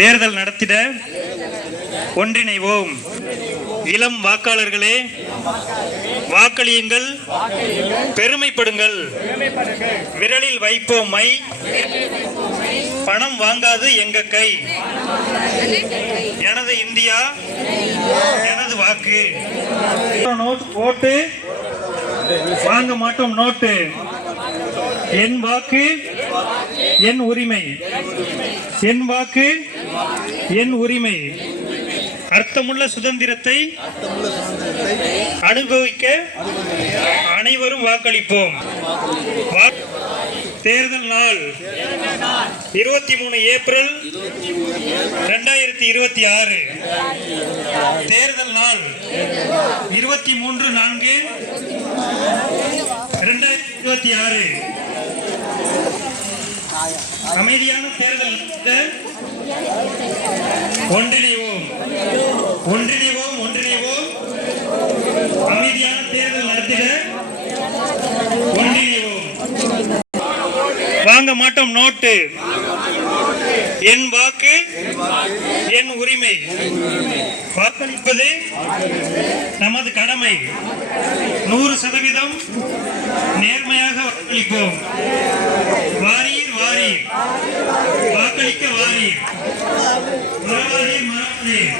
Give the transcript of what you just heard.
தேர்தல் நடத்திட ஒன்றிணைவோம். இளம் வாக்காளர்களே, வாக்களியுங்கள், பெருமைப்படுங்கள். விரலில் வைப்போம் மை, பணம் வாங்காது எங்க கை. எனது இந்தியா, எனது வாக்கு. ஓட்டு வாங்க மாட்டோம் நோட்டு. என் வாக்கு என் உரிமை. என் வாக்கு என் உரிமை. அர்த்தமுள்ள சுதந்திரத்தை அனுபவிக்க அனைவரும் வாக்களிப்போம். தேர்தல் நாள் 23 ஏப்ரல் 2026. தேர்தல் நாள் 23/4/2026. அமைதியான தேர்தல் ஒன்றிணைவோம், ஒன்றிணைவோம், ஒன்றிணைவோம். அமைதியான தேர்தல் நடத்திட ஒன்றிணைவோம். வாங்க மாட்டோம் நோட்டு. என் வாக்கு என் உரிமை. வாக்களிப்பது நமது கடமை. 100% நேர்மையாக வாக்களிப்போம். வாரீர் வாரீர், வாக்களிக்க வாரீர். மறவாதீர் மறவாதீர்.